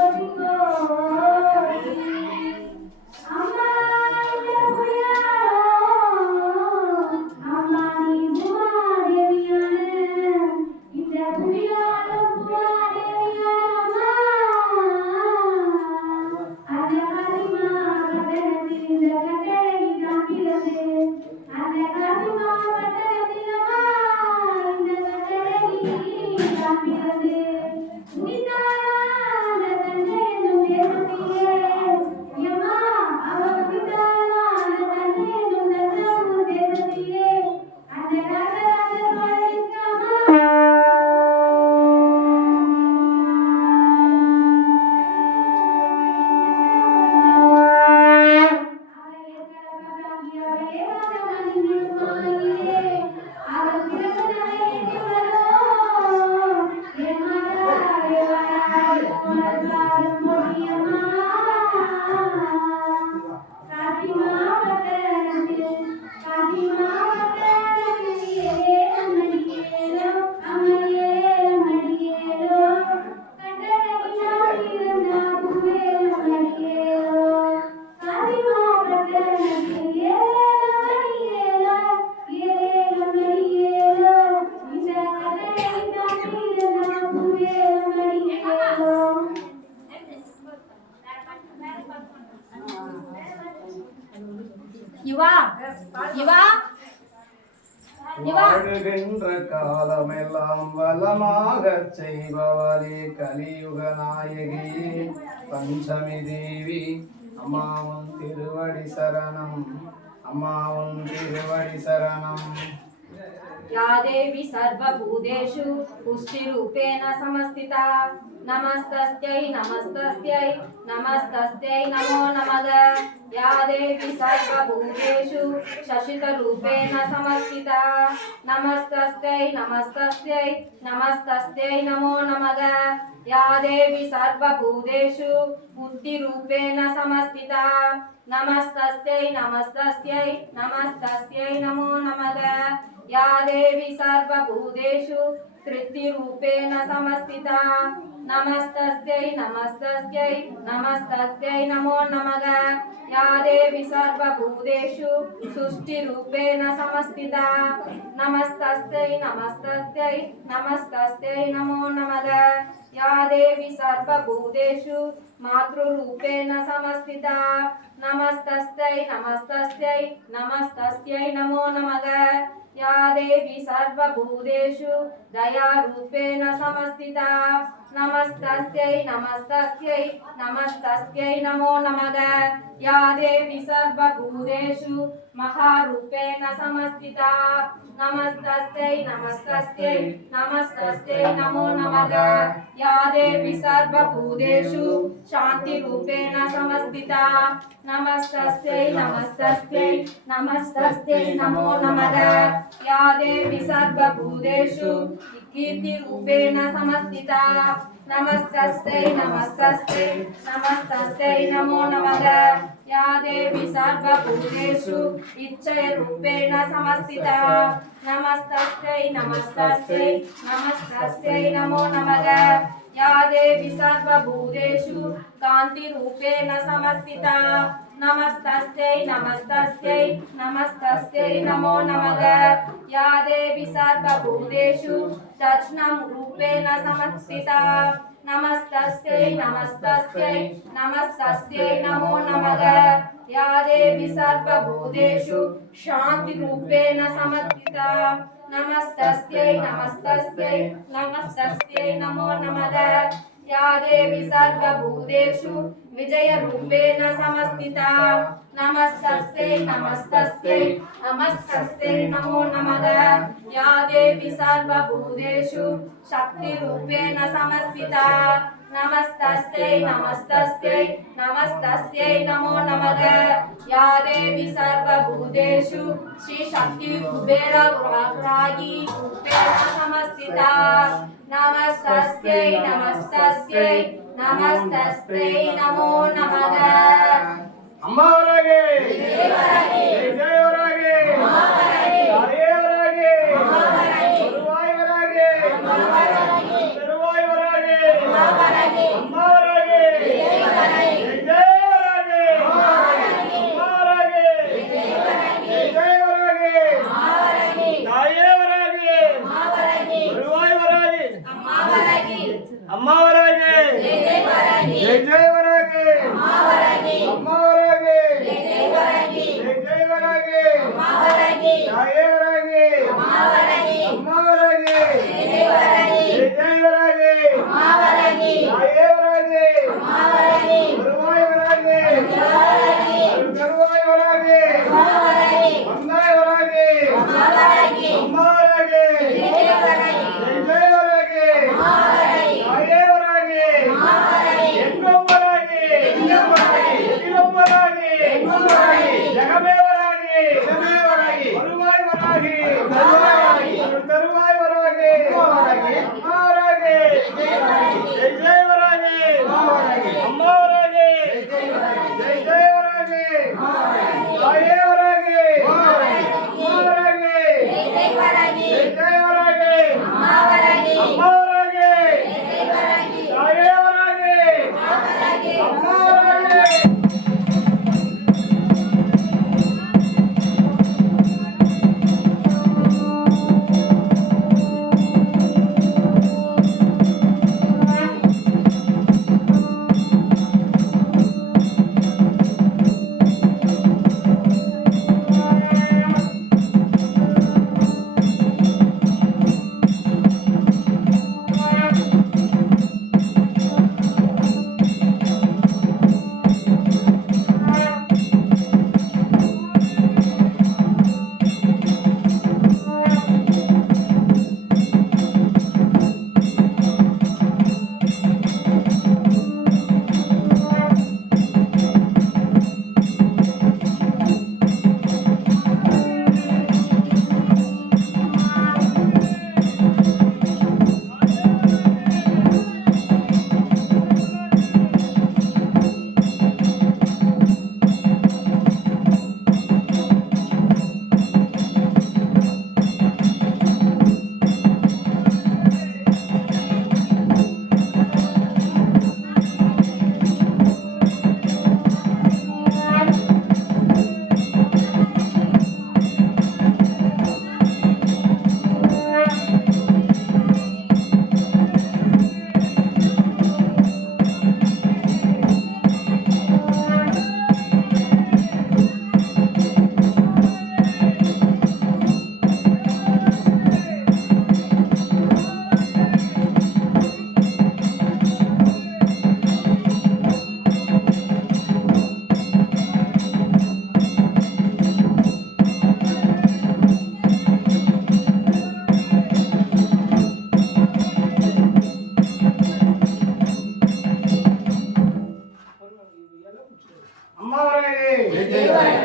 Thank you. காலமெல்லாம் வளமாக செய்பவரே கலியுக நாயகியே பஞ்சமி தேவி அம்மாவும் திருவடி சரணம். அம்மாவும் திருவடி சரணம். या देवी सर्वभूतेषु पुष्टिरूपेण संस्थिता नमस्तस्यै नमस्तस्यै नमस्तस्यै नमो नमः या देवी सर्वभूतेषु शशितरूपेण संस्थिता नमस्तस्यै नमस्तस्यै नमस्तस्यै नमो नमः या देवी सर्वभूतेषु बुद्धिरूपेण संस्थिता नमस्तस्यै नमस्तस्यै नमस्तस्यै नमो नमः या देवी सर्वभूतेषु तृप्तिरूपेण संस्थिता नमस्तस्यै नमस्तस्यै नमस्तस्यै नमो नमः या देवी सर्वभूतेषु सृष्टिरूपेण संस्थिता नमस्तस्यै नमस्तस्यै नमस्तस्यै नमो नमः या देवी सर्वभूतेषु मातृरूपेण संस्थिता नमस्तस्यै नमस्तस्यै नमस्तस्यै नमो नमः या देवी सर्वभूतेषु दयारूपेण संस्थिता नमस्तस्यै नमस्तस्यै नमस्तस्यै नमो नमः। या देवी सर्वभूतेषु महारूपेण संस्थिता नमस्तस्यै नमस्तस्यै नमस्तस्यै नमो नमः। या देवी सर्वभूतेषु शान्तिरूपेण संस्थिता नमस्तस्यै नमस्तस्यै नमस्तस्यै नमो नमः। या देवी सर्वभूतेषु कीर्तिरूपेण संस्थिता नमस्तस्यै नमस्तस्यै नमस्तस्यै नमो नमः या देवी सर्वभूतेषु इच्छयरूपेण संस्थिता नमस्तस्यै नमस्तस्यै नमस्तस्यै नमो नमः या देवी सर्वभूतेषु कान्तिरूपेण संस्थिता नमस्तस्यै नमस्तस्यै नमस्तस्यै, नमो नमः। या देवी सर्वभूतेषु दक्षिणं रूपेण संस्थिता नमस्तस्यै नमस्तस्यै नमस्तस्यै, नमो नमः। या देवी सर्वभूतेषु शान्तिरूपेण संस्थिता नमस्तस्यै नमस्तस्यै नमस्तस्यै नमो नमः या देवी सर्वभूतेषु विजयरूपेण संस्थिता नमस्तस्यै नमस्तस्यै नमस्तस्यै नमो नमः या देवी सर्वभूतेषु शक्तिरूपेण संस्थिता नमस्तस्यै नमस्तस्यै नमस्तस्यै नमो नमः या देवी सर्वभूतेषु श्रीशक्तिकुबेरगुरागी कुबेरसमस्थिता नमस्तस्यै नमस्तस्यै नमस्तस्यै नमो नमः अम्बावरागे जयवरागे अम्बावरागे अम्बावरागे Amor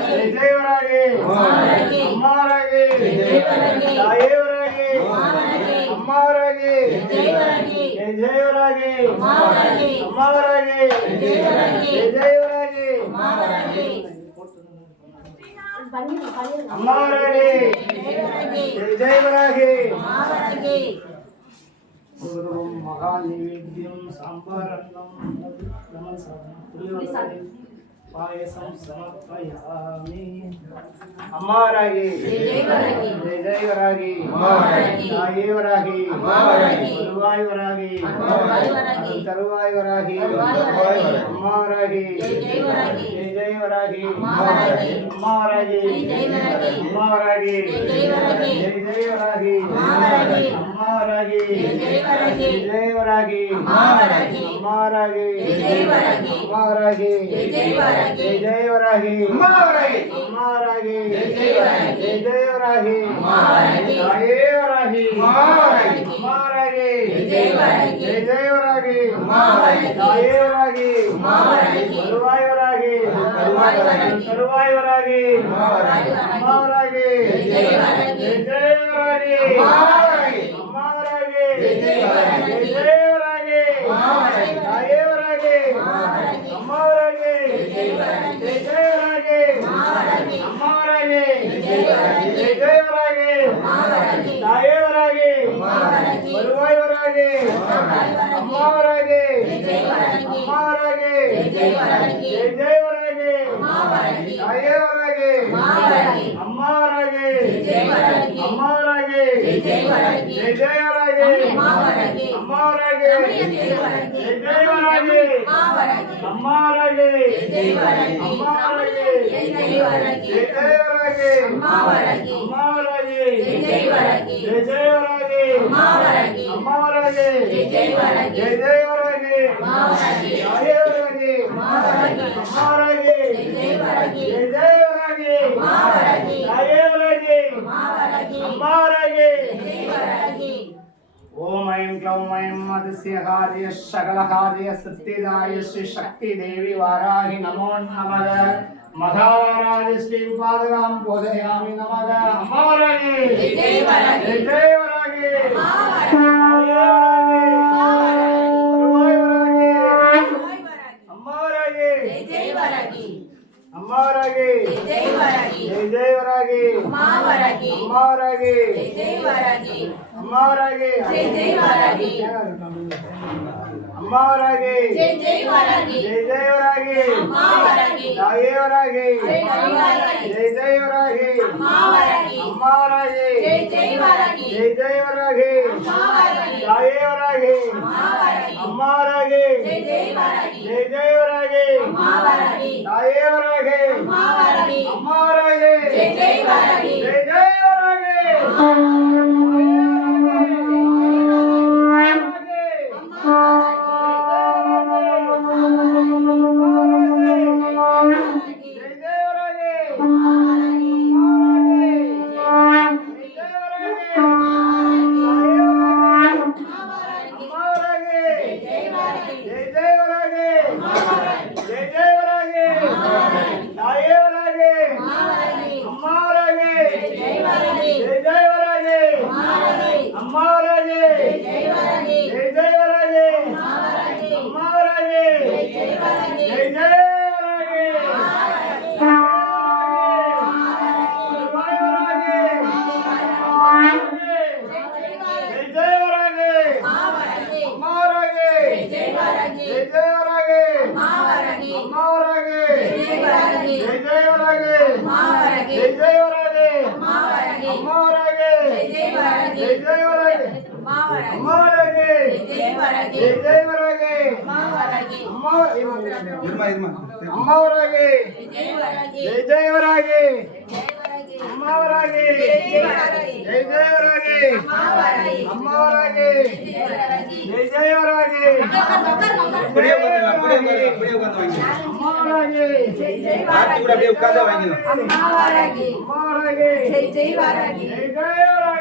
ವಿಜಯವರಾಗಿ ಅಮ್ಮರಾಗಿ ತಾಯಿಯವರಾಗಿ ಅಮ್ಮವರಾಗಿ ವಿಜಯವರಾಗಿ ಅಮ್ಮವರಾಗಿ ವಿಜಯವರಾಗಿ ಅಮ್ಮವರಾಗಿ ವಿಜಯವರಾಗಿ ಮಹಾನಿವೇದ್ಯಂ ಸಾಂಬಾರನ್ನಂ ನಮಸ್ಕಾರ பாயசம் சமர்ப்பயாமி அம்மாராகி விஜயவராகி தாயேவராகி குருவாய்வராகி தருவாய்வராகி அம்மாராகி వరాగి మావరగి అమ్మ వరాగి జై వరగి జై జై వరాగి మావరగి అమ్మ వరాగి జై వరగి జై జై వరాగి మావరగి పూర్వం మహానివేద్యం సాంబారన్నం పులిహోర పాయసం సమర్పయామి అమ్మారాగి జై జై వరగి జై జై వరాగి మావరగి నాయే వరాగి మావరగి తరువాయి వరాగి తరువాయి వరాగి తరువాయి వరాగి తరువాయి వరాగి అమ్మారాగి జై జై వరగి ವಿಜಯವರಾಗಿ ತಾಯಿಯವರಾಗಿ ಕರುವಾಯವರಾಗಿ ಕರುವಾಯವರಾಗಿ ಅಮ್ಮವರಾಗಿ ವಿಜಯವರಾಗಿ ಅಮ್ಮವರಾಗಿ ವಿಜಯವರಾಗಿ ತಾಯಿಯವರಾಗಿ ಅಮ್ಮವರಾಗಿ ವಿಜಯವರಾಗಿ ಅಮ್ಮವರಾಗಿ ವಿಜಯ வணங்கி அம்மா வணங்கி அம்மா வணங்கி ஜெய் ஜெய் வணங்கி தாயே வணங்கி அம்மா வணங்கி அம்மா வணங்கி ஜெய் ஜெய் வணங்கி அம்மா வணங்கி ஜெய் ஜெய் வணங்கி அம்மா வணங்கி அம்மா வணங்கி ஜெய் ஜெய் வணங்கி அம்மா வணங்கி அம்மா வணங்கி ஜெய் ஜெய் வணங்கி ஜெய் ஜெய் வணங்கி அம்மா ಜಯವರಾಗಿ ಮಾವರಾಗಿ ತಾಯಿಯವರಾಗಿ ಮಾವರಾಗಿ ಅಮ್ಮಾವರಾಗಿ ಜೈವರಾಗಿ ಜೈ ಜಯವರಾಗಿ ಮಾವರಾಗಿ ತಾಯಿಯವರಾಗಿ ಮಾವರಾಗಿ ಅಮ್ಮಾವರಾಗಿ ಜೈವರಾಗಿ ಓಂ ಐಂ ಕ್ಲೌಂ ಐಂ ಮದಸ್ಯ ಕಾರ್ಯ ಸಕಲ ಕಾರ್ಯ ಸತ್ಯದಾಯ ಶ್ರೀ ಶಕ್ತಿ ದೇವಿ ವಾರಾಹಿ ನಮೋ ನಮಃ ಮಧಾವರಾಜ ಶ್ರೀ ಪಾದಗಾಂ ಬೋಧಯಾಮಿ ನಮಃ ಅಮ್ಮವರಾಗಿ ಜೈ ವರಾಗಿ. ಜೈ ಜೈ ವರಾಗಿ ಮಾವರಾಗಿ ಅಮ್ಮವರಾಗಿ ಜೈವರಾಗಿ ಅಮ್ಮವರಾಗಿ ಜೈವರಾಗಿ ಜೈ ಜೈ ವರಾಗಿ ಮಾವರಾಗಿ ಅಮ್ಮವರಾಗಿ ಜೈವರಾಗಿ ಅಮ್ಮವರಾಗಿ ಜೈ ಜೈ ವರಾಗಿ. ಅಮ್ಮವರಾಗಿ ಜೈ ಜೈವರಾಗಿ ಜೈ ಜಯವರಾಗಿ ಮಾವರಾಗಿ ತಾಯಿಯವರಾಗಿ ಜೈ ಜೈವರಾಗಿ ಜೈ ಜಯವರಾಗಿ ಮಾವರಾಗಿ ಅಮ್ಮವರಾಗಿ ಜೈ ಜೈವರಾಗಿ ಜೈ ಜಯವರಾಗಿ ಮಾವರಾಗಿ ತಾಯಿಯವರಾಗಿ ಮಾವರಾಗಿ ಅಮ್ಮವರಾಗಿ ಜೈ ಜೈವರಾಗಿ ಜೈ ಜಯವರಾಗಿ ಮಾವರಾಗಿ ತಾಯಿಯವರಾಗಿ ಮಾವರಾಗಿ ಅಮ್ಮವರಾಗಿ ಜೈ ಜೈವರಾಗಿ ಜೈ ಜಯವರಾಗಿ ಅಮ್ಮವರಾಗಿ ಜಯ ಜಯವರಾಗಿ ಅಮ್ಮವರಾಗಿ ಜಯ ಜಯವರಾಗಿ ಅಮ್ಮವರಾಗಿ ಜಯ ಜಯವರಾಗಿ ಅಮ್ಮವರಾಗಿ ಅಮ್ಮವರಾಗಿ ಜಯ ಜಯವರಾಗಿ ಅಮ್ಮವರಾಗಿ ಜಯ ಜಯವರಾಗಿ